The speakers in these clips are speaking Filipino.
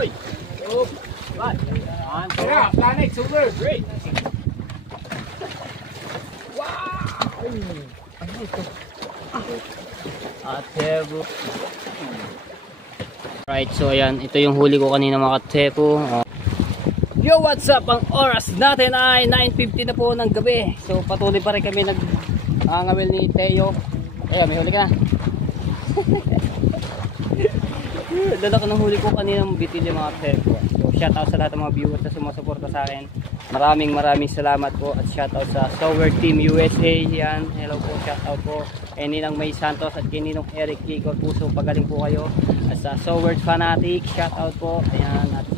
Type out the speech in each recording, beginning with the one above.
Hoy! Oh! Bye! Tara! Planet! Super! Great! Wow! Ano ito? Atebo. Right, so ayan. Ito yung huli ko kanina mga katebo. Yo, what's up? Ang oras natin ay 9:50 na po ng gabi. So patuloy pa rin kami nag-angawil ni Teo. Ayan, may huli ka na. Dala ko ng huli ko kaninang bitil yung mga katebo. So shoutout sa lahat ng mga viewers na sumusuporta sa akin. Maraming salamat po. At shoutout sa Sower Team USA. Yan, hello po, shoutout po. Kay Ninang May Santos at kay Ninong Eric Kiko Puso, pagaling po kayo. At sa Sower Fanatic, shoutout po. Ayan, at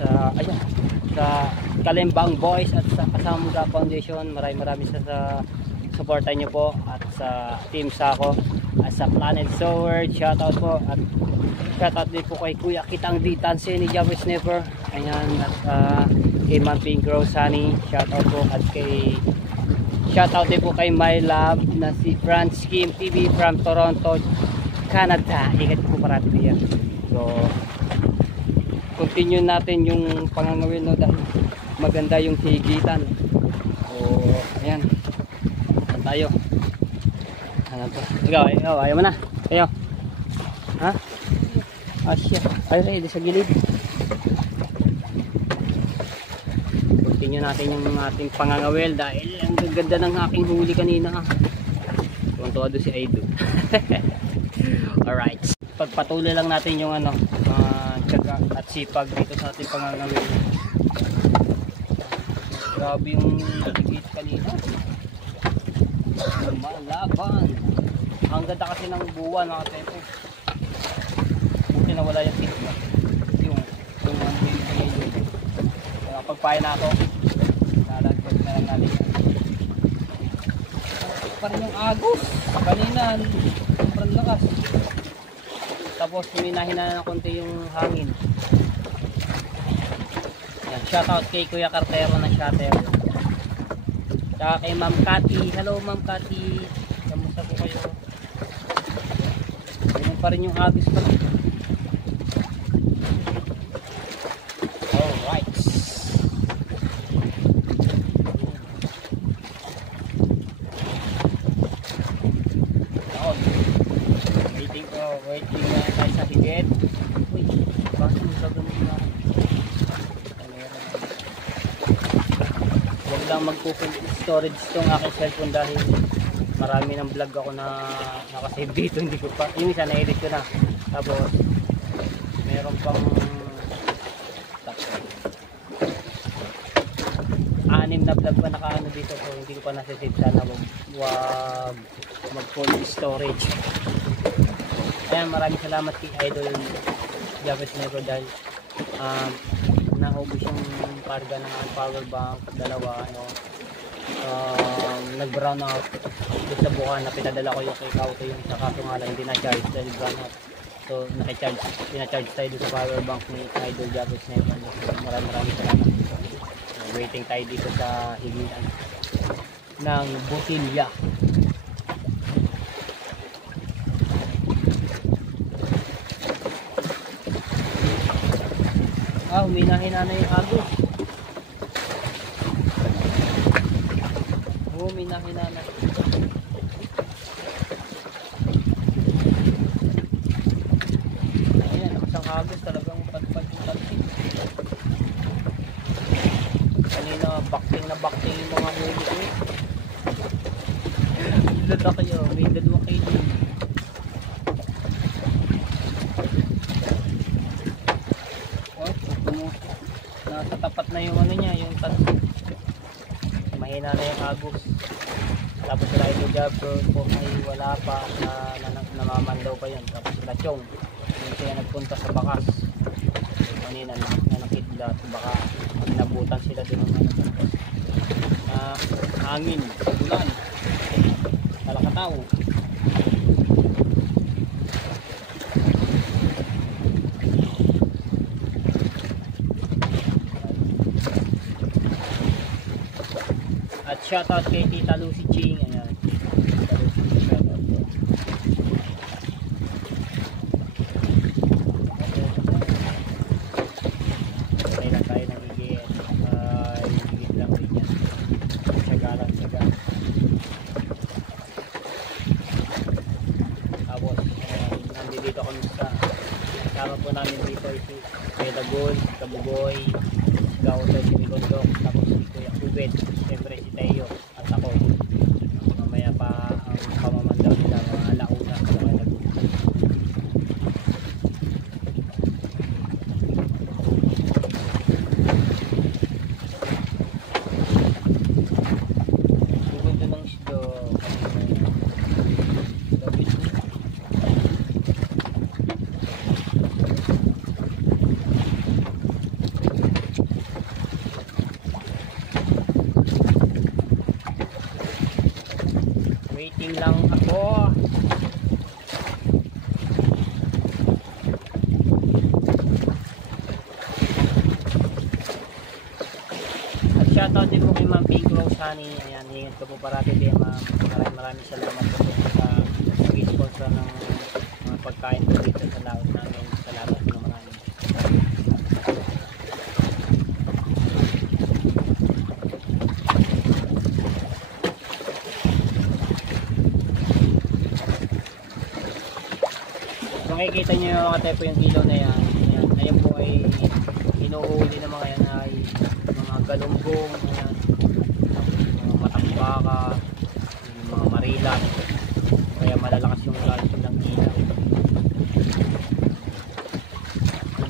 sa Kalembang Boys at sa Kasamga Foundation, maraming sa supportan nyo po. At sa Team Sako at sa Planet Sower, shoutout po. At shoutout din po kay Kuya Kitang D Tanse ni Java Sniper. Ayan, at kay Ma'am Pink Rose Honey, shoutout po. At kay shoutout din po kay My Love na si Franz Kim TV from Toronto, Canada. Ingat po parati diyan. So continue natin yung pangangawil, no, dahil maganda yung higitan. So ayan, tayo. Ano to? Ikaw, ayaw mo na. Ayaw. Ha? Asya. Ay, ready sa gilid. Continue natin yung ating pangangawil dahil ang ganda ng aking huli kanina. Tuwan-tuwa doon si Aido. Alright. Pagpatuloy lang natin yung tiyaga at sipag dito sa ating pangangawil. Grabe yung higit kanina. Malaban. Ang ganda kasi ng buwan, mga tempo. Buti na wala yung tignan. Yung pagpaya na ako, nalagpag na lang natin. Parang yung agos kanina, sobrang lakas. Tapos hinahina na konti yung hangin. Yan, shoutout kay Kuya Cartero na shutter. Tsaka kay Ma'am Cathy. Hello Ma'am Cathy, kamusta po kayo? Ganun pa rin yung agos pa rin. Waiting na tayo sa higit. Uy, bakit magsagamit na ako? Huwag lang mag-open storage itong aking cellphone dahil marami ng vlog ako na nakasave dito. Hindi ko pa, yung isa na-edit ko na. Tapos meron pang 6 na vlog pa nakaano dito, so hindi ko pa nasa-save. Sana wag mag-full storage. Ayan, maraming salamat kay Idol Java Sniper dahil naubos yung karga ng power bank, dalawa, ano, nag-brown out doon sa bukan na pinadala ko yung kay Kauto, yung sa kaso nga lang hindi na-charge dahil brown out. So pinacharge tayo doon sa power bank ni Idol Java Sniper. Maraming salamat. So, waiting tayo dito sa higitan ng botilya. Huminahina na yung agos. Huminahina na. Ayan, naman ang agos talagang pagpag yung talsik. Kanina bakting yung mga huli ko. Lala kayo, may 2 kilo. Nasa tapat na yung ano niya, yung talsik. Mahina na yung agos. Tapos sila ito job po ay wala pa na namamandaw pa yan. Tapos sila Chong, yung kaya nagpunta sa bakas. So, kanina na nakidlat, baka nabutan sila din ng hangin, ulan, kalakataw. At shoutout kay Tita Lucy Ching. Ayan. Tita Lucy Ching, shoutout po. namin dito ay si Kuya Dagol, Kabugoy, si Gauto, si Migondok, tapos si Kuya Ubed, siyempre si Tayo at ako. Mamaya pa ang pamamandaw nila mga alauna sa mga pupunta ng isdo. Waiting lang ako. At shoutout din po kay Ma'am Pink Rose Honey. Ayan, ingat ko po parati din Ma'am. Maraming salamat po sa pag-sponsor ng mga pagkain po dito sa laot namin. Salamat po maraming. So makikita nyo yung mga tepo yung kilo na yan. Ayan, ayan po ay hinuhuli ng mga yan ay mga galunggong, ayan, mga matambaka, yung mga marila, kaya malalakas yung lalim ng ilaw.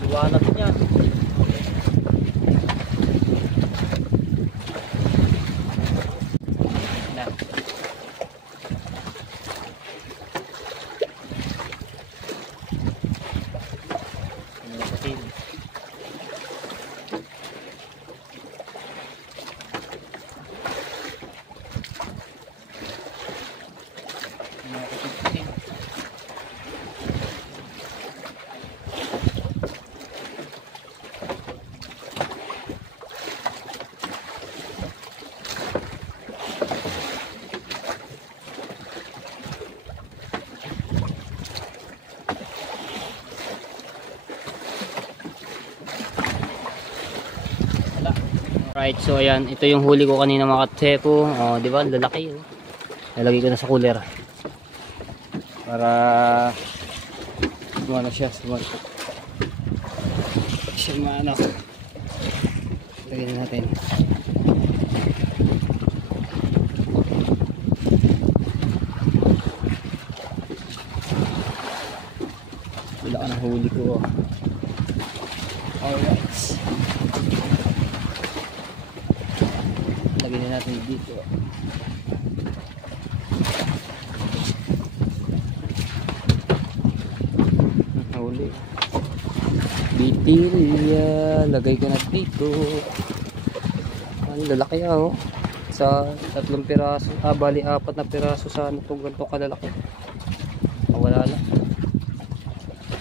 Liwanag niya. Na. Right, so ayan, ito yung huli ko kanina mga katsepo. Oh, di ba? Lalaki, oh. Nalagay ko na sa cooler. Para sumano siya, sumano. Sumano. Lagyan na natin. Wala ka na huli ko, oh. Alright. Lagyan natin dito. Huli. Bitilya. Lagay ko na dito. Ang lalaki, oh. Sa 3 piraso. Bali 4 na piraso sa ano itong ganito kalalaki. Wala na.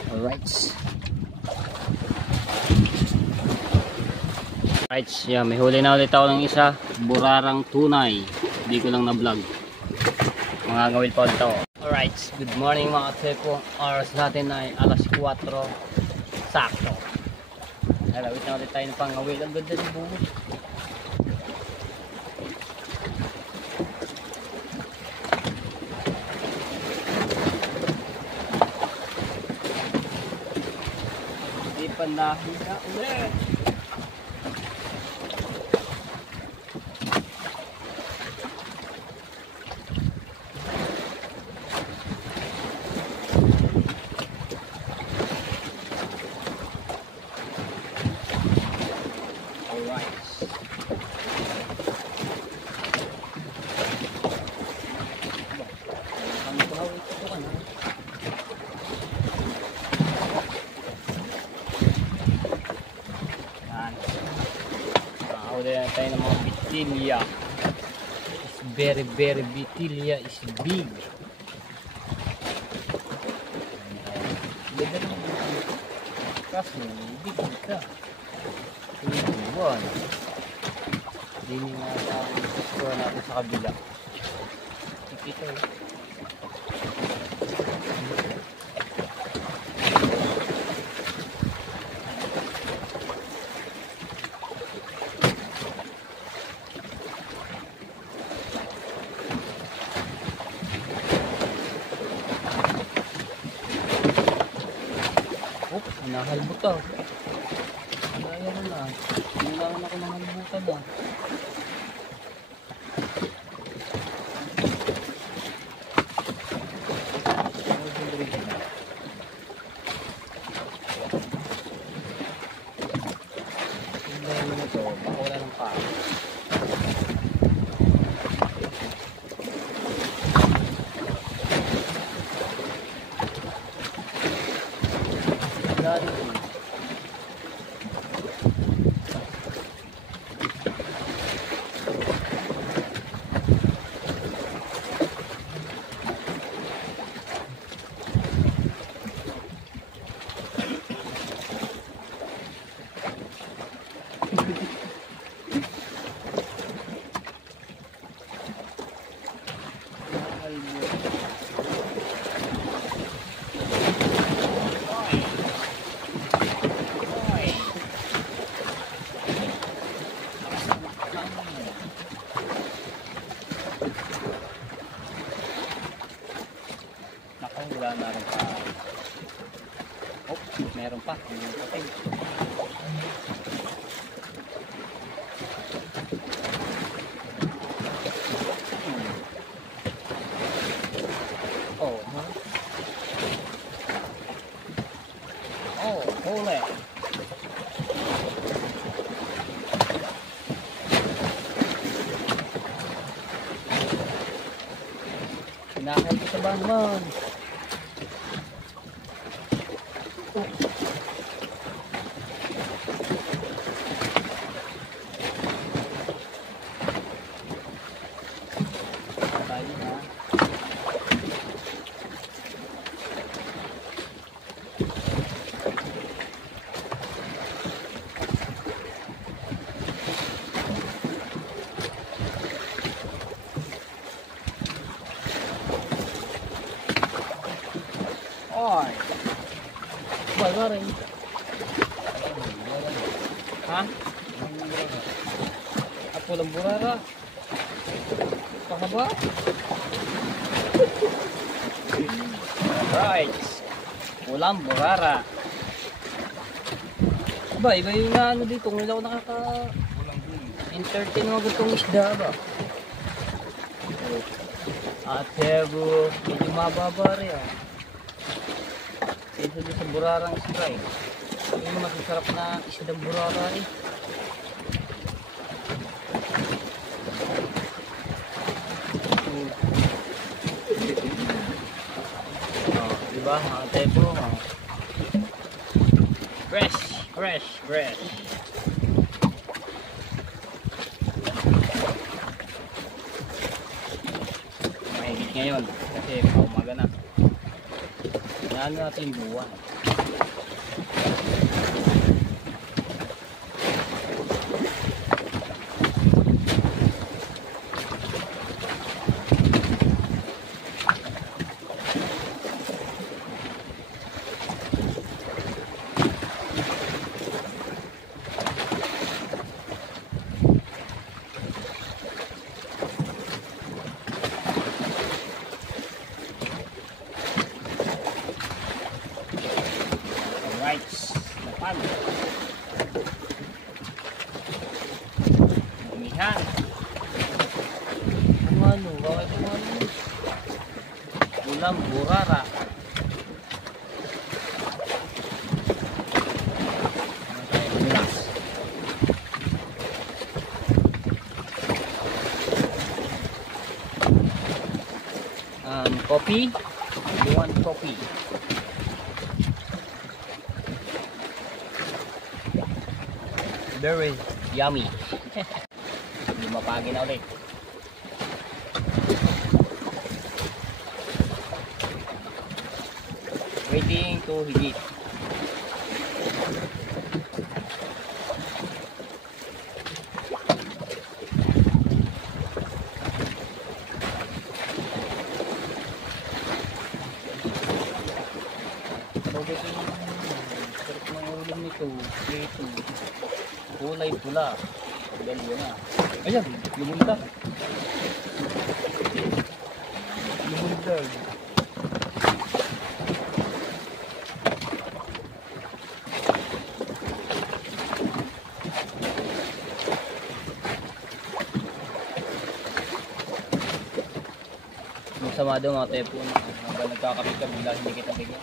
Alright. Right, yeah, may huli na ulit ako ng isa, burarang tunay. Hindi ko lang na-vlog. Mga ngawil pa ulit ako. Alright, good morning mga katsepo. Oras natin ay alas 4. Sakto. Halawit na ulit tayo ng pangawil. Ang ganda ng buhos. Hindi pa nakita ulit. Nakahuli na tayo ng mga bitilya. It's very bitilya is big. Ganda naman dito. Kaso, big ka. Buwan. Hindi nga sabi sa store natin sa kabila. Ito. Nahalbutan. Ayan na. Kailangan ako ng halbutan na. Wala na rin pa. Oh, meron pa. Okay. Oh, ha? Oh, huli. Pinakal ko sa bangon. Oy. Wala rin. Ha? At walang burara. Pakaba? Right. Walang burara. Ba, iba yung ano dito. Ngayon ako entertain mga gantong isda ba? At hebo, medyo mababa rin ah. Ito doon sa burarang spray. Yung masasarap na isdang burara eh. Oh, diba? Tepo. Oh. Fresh, fresh, fresh. Mahigit ngayon kasi paumaga na. Ano natin yung buwan. Lapan. Damihan. Ano? Bakit ano? Ulam burara. Coffee. You want coffee? Very yummy. Hindi mapagi na ulit. Waiting to heat. Sarap ng ulam nito. Ito. Kulay pula. Dali na. Ayan, lumundag. Lumundag. masama doon mga tepo na habang nagkakapit ka bigla hindi kita bigyan.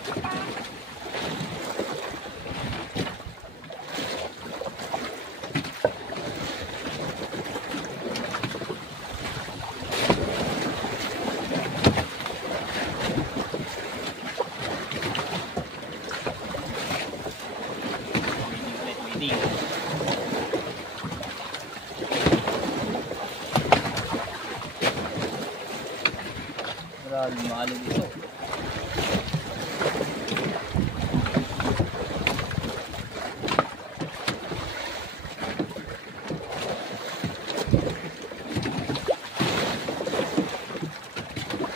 Grabe maalim ito.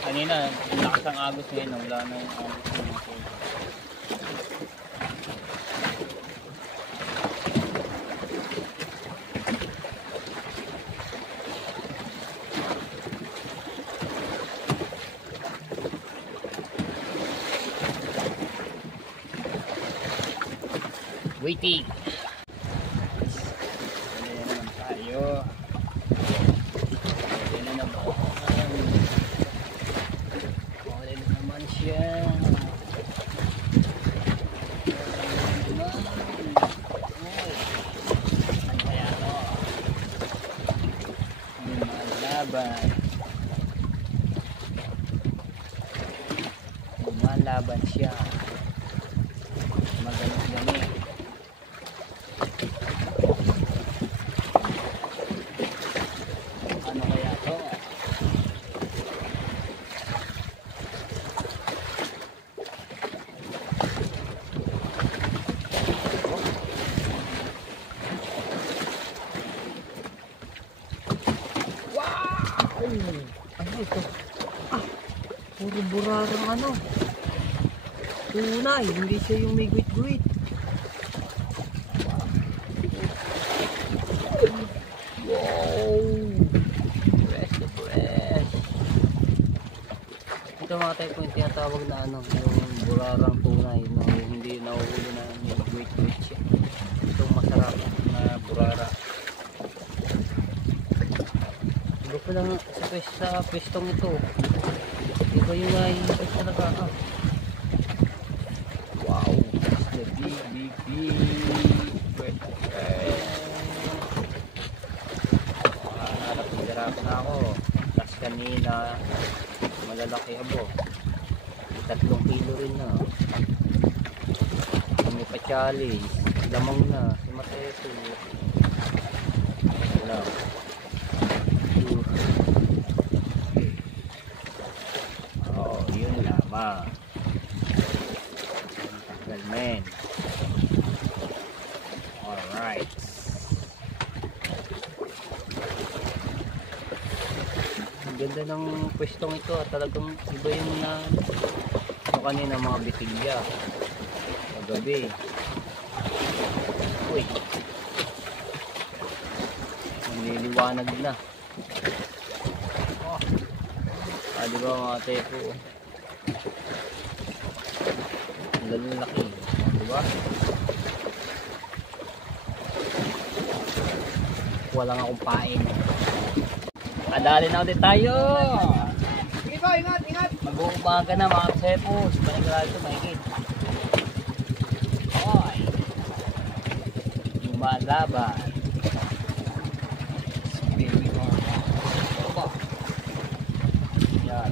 Kanina, lakas ang agos ngayon. Wala na yung agos ng mga tubig. Waiting. Ayan naman tayo. Ayan na naman. Ayan naman siya. Ayan naman. Ano kaya ito? Lumalaban. Lumalaban siya. Magalit-galit. Ano kaya to? Wow! Ano ito? Puro burarang ano. Tunay, hindi siya yung may guwit-guwit. Ito mga type yung tinatawag na ano, yung burarang tunay, no, yung hindi nahuhuli na yung wait siya. Itong masarap na burara. Iba pa lang sa pwestong ito. Iba yung nahihipit talaga. Wow, that's the big harap na ako. Tapos kanina malalaki abo. 3 kilo rin na. May pachalis. Lamang na. Si Mateso. Wala. Oh, yun lamang. Tagal men. Alright. Ganda ng pwestong ito at talagang iba yung na ano kanina mga bitilya kagabi. Uy, nililiwanag na. Diba mga tepo, ang lalaki, diba? Walang akong pain. Adali na ulit tayo. Sige po, ingat, ingat. Mag-uumaga na mga tepo. Panigurado ito, mahigit. Oy. Lumalaban. Yan.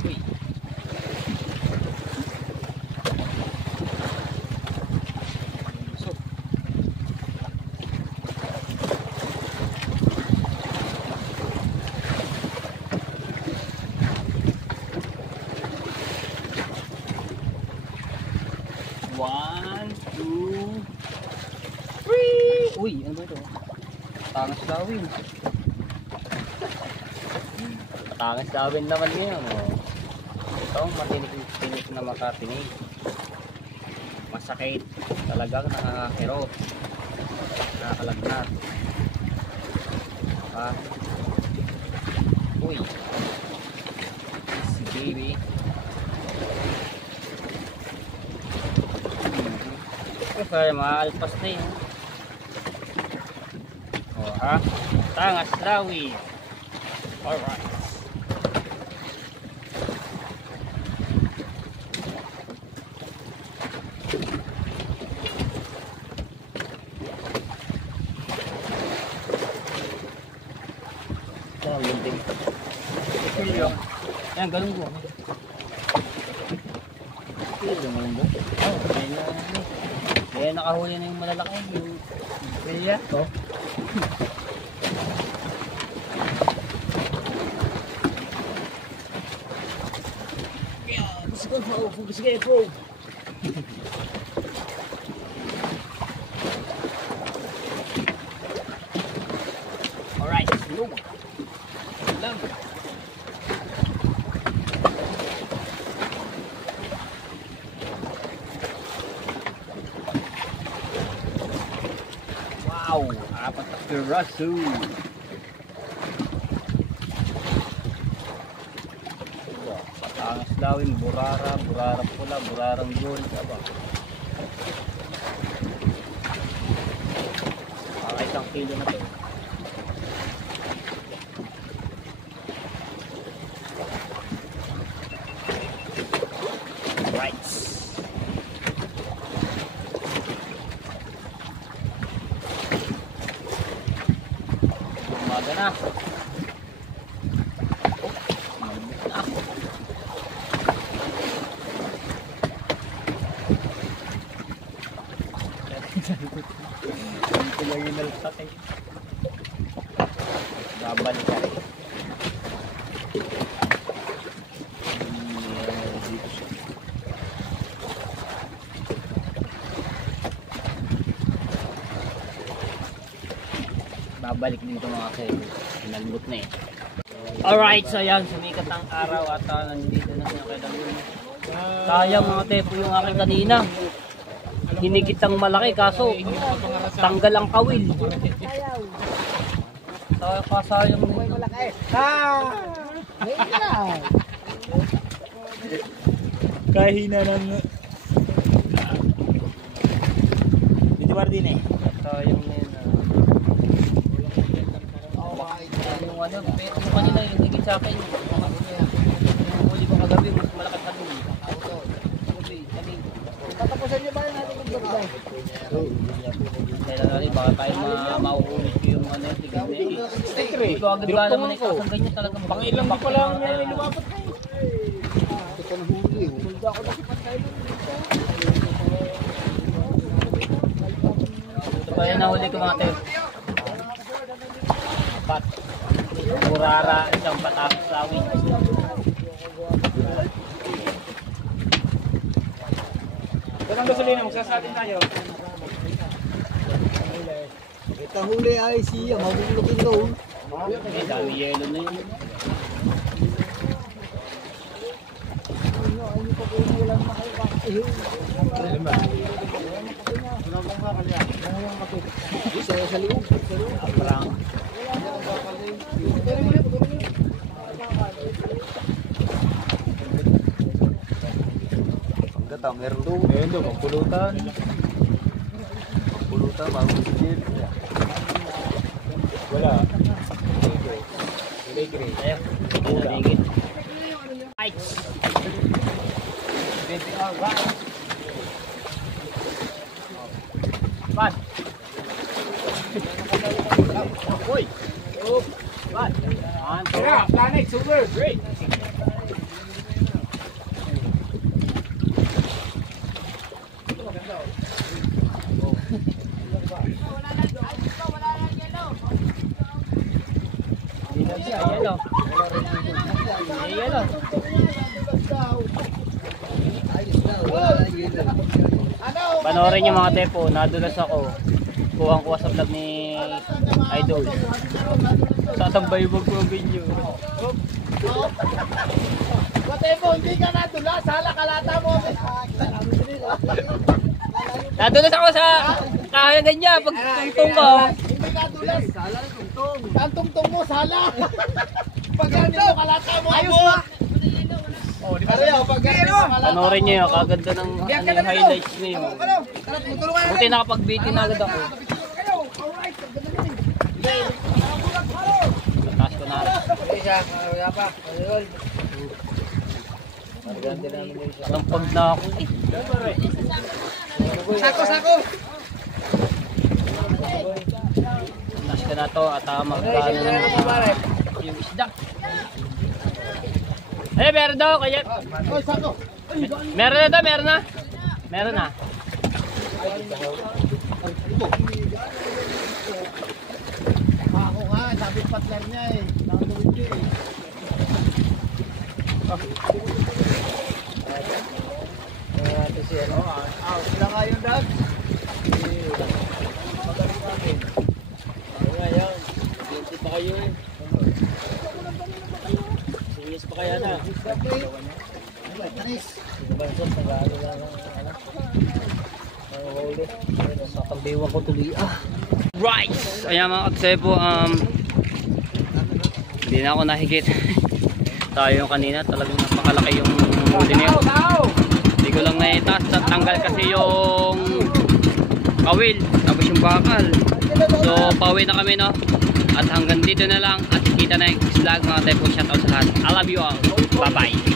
Uy. One, two, three. Uy, ano ba ito? Tangas lawin. Tangas lawin naman ngayon. Oh. Ito, matinik na makapinig. Masakit. Talagang nakakakiro. Nakakalagnat. Uy. Si baby. Kaya maalpas na yun. Ha? Tangas Lawi. Alright. Ito, gunting. Ayan, ganun ko. Ganun ko. Kaya nakahuli na yung malalaki. Yung kaya. Oh. Sige po. Alright, slow. Lang. Wow, apat na piraso. Patangas lawin, burara, burara pula, burarang gold. Aba. Isang kilo na to. Right. Umaga na. Malambot na. Ito lang yung nalpak eh. Babalik ka rin. Babalik din ito mga kayo. Nalambot na eh. Alright, so yan. Sumikat ang araw at nandito na siya kay Damin. Sayang mga tepo yung aking kanina. Hinigit ang malaki kaso tanggal ang kawil. Sayang mo yung malaki. Kahina ng Dito Martin eh. Sayang na yun. Yung ano, yung kanina yung higit sa akin. Yung huli ko kagabi, mas malaki ka doon. Tatapusan niyo ba yung ating magbabay? Kaya natin, baka tayo mauulit yung ano, tigil na eh. Ito agad ba naman ikaw, sa ganyan talagang Pangilang di pa lang yan lumapat kayo. Ito ka nahuli. Hulda ako na si Patay. Ito pa yan nahuli ko mga tep. Apat. Burara, isang patapos lawin. Ito ang gasolina, magsasatin tayo. Ito huli ay siya, mabubulokin doon. May dami yelo na yun. Sa liog. Aprang. Hanggat meron doon. Meron doon, magpulutan. Magpulutan, bago sigil. Wala. Ayun, hindi na ringit. Right. Alright. Bad. Uy. Bad. Yeah, Planet, super. Great. Yellow. Yellow. Panoorin niyo mga tepo, nadulas ako. Kuha sa vlog ni Idol. Tatambay mo ko video. Tepo, hindi ka nadulas, hala kalata mo. Nadulas ako sa kaya ganyan pag tungtong ko. Hindi nadulas, sala tungtong. Ang tungtong mo, sala. Pag ganito, kalata mo. Ayos ba? Oh, di ba? Pag ganito, kalata mo. Panoorin niyo yung kaganda ng yung highlights niyo. Buti nakapag-BT na agad ako. Taas ko na. Isa, kaya pa. Ayun. Tampag na ako. Sako, sako. Taas ko na to at magkano na yung isda. Meron daw kaya. Oy, sako. Meron na daw, meron na. Meron na. Ako nga, sabi patler niya eh. Nakatuwid niya eh. Ito siya, no? Sila nga yung dad. Magaling namin. Oo nga yan. Hindi pa kayo eh. Singis pa kaya na. Tanis. Bansot, nag-aalo lang ang anak. Nanguhuli. Sa pagdiwang ko tuloy. Right! Ayan mga katsebo, hindi na ako nahigit. Tayo yung kanina, talagang napakalaki yung huli niya. Hindi ko lang naitaas, tanggal kasi yung kawil, tapos yung bakal. So, pauwi na kami, no? At hanggang dito na lang, at kita na yung vlog mga katsebo. Shoutout sa lahat. I love you all. Bye-bye.